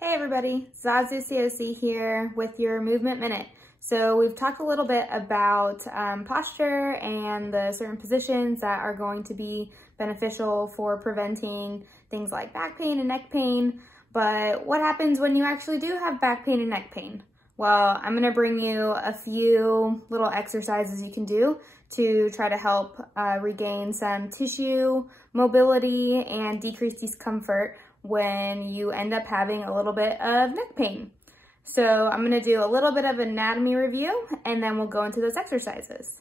Hey everybody, Zazu Cioce here with your Movement Minute. So we've talked a little bit about posture and the certain positions that are going to be beneficial for preventing things like back pain and neck pain. But what happens when you actually do have back pain and neck pain? Well, I'm gonna bring you a few little exercises you can do to try to help regain some tissue mobility and decrease discomfort when you end up having a little bit of neck pain. So I'm gonna do a little bit of anatomy review and then we'll go into those exercises.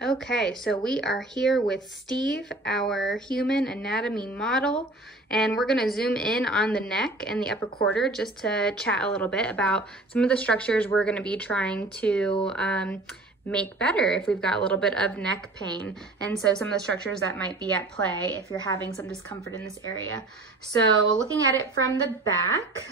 Okay, so we are here with Steve, our human anatomy model, and we're gonna zoom in on the neck and the upper quarter just to chat a little bit about some of the structures we're gonna be trying to make better if we've got a little bit of neck pain. And so some of the structures that might be at play if you're having some discomfort in this area. So looking at it from the back,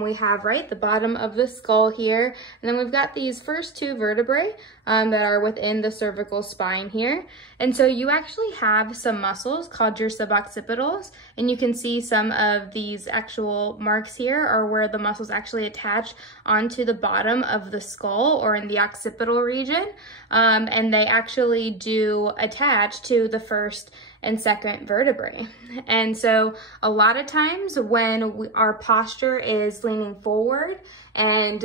we have the bottom of the skull here, and then we've got these first two vertebrae that are within the cervical spine here. And so you actually have some muscles called your suboccipitals, and you can see some of these actual marks here are where the muscles actually attach onto the bottom of the skull or in the occipital region. And they actually do attach to the first and second vertebrae. And so a lot of times when our posture is leaning forward and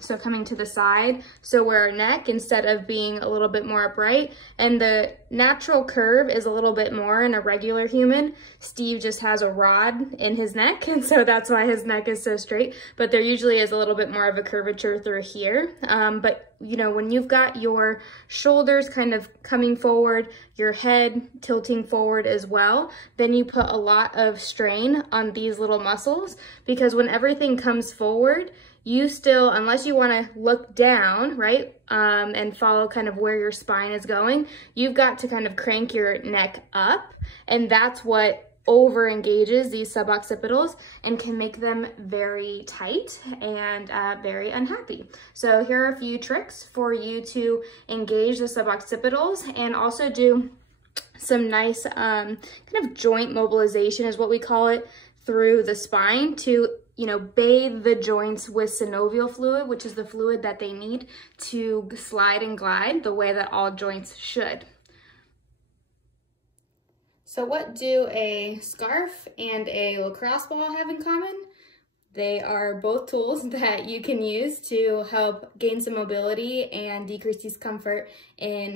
so coming to the side, so where our neck, instead of being a little bit more upright, and the natural curve is a little bit more in a regular human, Steve just has a rod in his neck, and so that's why his neck is so straight, but there usually is a little bit more of a curvature through here. But you know, when you've got your shoulders kind of coming forward, your head tilting forward as well, then you put a lot of strain on these little muscles, because when everything comes forward, you still, unless you want to look down, right, and follow kind of where your spine is going, you've got to kind of crank your neck up, and that's what over engages these suboccipitals and can make them very tight and very unhappy. So here are a few tricks for you to engage the suboccipitals and also do some nice kind of joint mobilization is what we call it, through the spine to, you know, bathe the joints with synovial fluid, which is the fluid that they need to slide and glide the way that all joints should. So what do a scarf and a lacrosse ball have in common? They are both tools that you can use to help gain some mobility and decrease discomfort in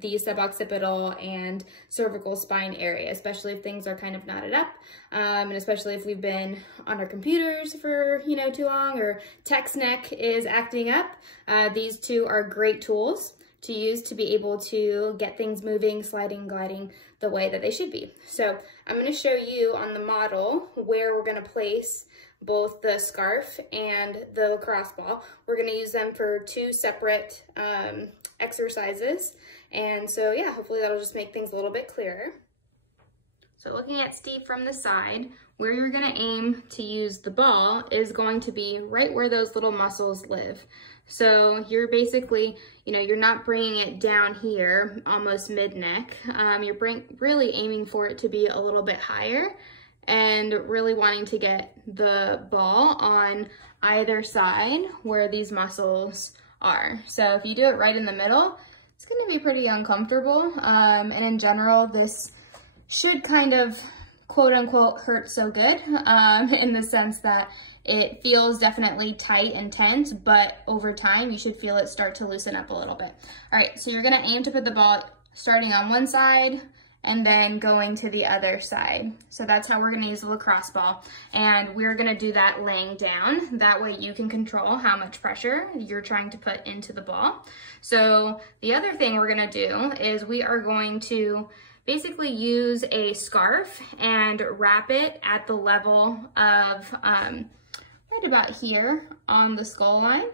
the suboccipital and cervical spine area, especially if things are kind of knotted up, and especially if we've been on our computers for, you know, too long, or text neck is acting up. These two are great tools to use to be able to get things moving, sliding, gliding the way that they should be. So I'm going to show you on the model where we're going to place both the scarf and the lacrosse ball. We're going to use them for two separate exercises. And so yeah, hopefully that'll just make things a little bit clearer. So looking at Steve from the side, where you're going to aim to use the ball is going to be right where those little muscles live. So you're basically, you know, you're not bringing it down here, almost mid-neck. You're really aiming for it to be a little bit higher and really wanting to get the ball on either side where these muscles are. So if you do it right in the middle, it's going to be pretty uncomfortable. And in general, this should kind of quote unquote hurt so good in the sense that it feels definitely tight and tense, but over time you should feel it start to loosen up a little bit. All right, so you're gonna aim to put the ball starting on one side and then going to the other side. So that's how we're gonna use the lacrosse ball. And we're gonna do that laying down. That way you can control how much pressure you're trying to put into the ball. So the other thing we're gonna do is we are going to basically use a scarf and wrap it at the level of right about here on the skull line.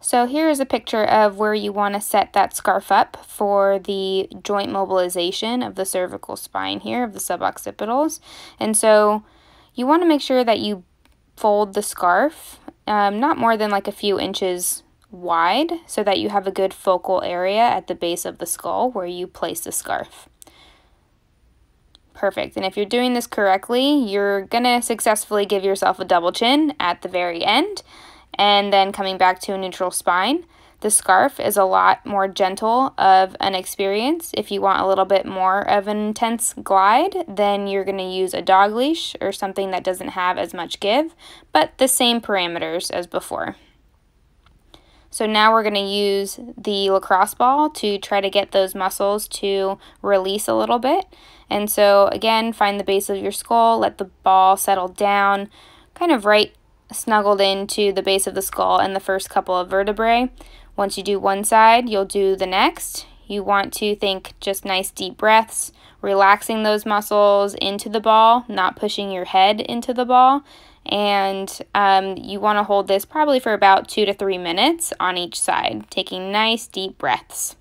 So here is a picture of where you want to set that scarf up for the joint mobilization of the cervical spine here, of the suboccipitals. And so you want to make sure that you fold the scarf not more than like a few inches wide, so that you have a good focal area at the base of the skull where you place the scarf. Perfect. And if you're doing this correctly, you're gonna successfully give yourself a double chin at the very end, and then coming back to a neutral spine. The scarf is a lot more gentle of an experience. If you want a little bit more of an intense glide, then you're going to use a dog leash or something that doesn't have as much give, but the same parameters as before. So now we're going to use the lacrosse ball to try to get those muscles to release a little bit. And so again, find the base of your skull, let the ball settle down, kind of right snuggled into the base of the skull and the first couple of vertebrae. Once you do one side, you'll do the next. You want to think just nice deep breaths, relaxing those muscles into the ball, not pushing your head into the ball. And you want to hold this probably for about 2 to 3 minutes on each side, taking nice deep breaths.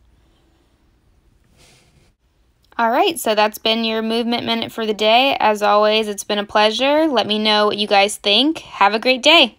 All right, so that's been your movement minute for the day. As always, it's been a pleasure. Let me know what you guys think. Have a great day.